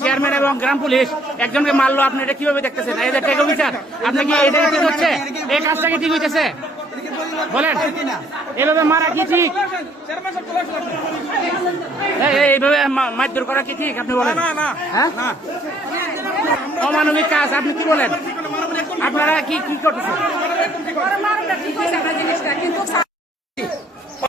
Chairman এবং গ্রাম police একজনকে মারলো, আপনি এটা কিভাবে দেখতেছেন? এদের টেক অফিসার আপনি কি এটা ঠিক হচ্ছে? এই কাজটাকে ঠিক হইতেছে বলেন? এইভাবে মারা কি ঠিক? এইভাবে মারধর করা কি ঠিক? আপনি বলেন অমানবিক কাজ। আপনি কি বলেন? আপনারা কি করতেছেন?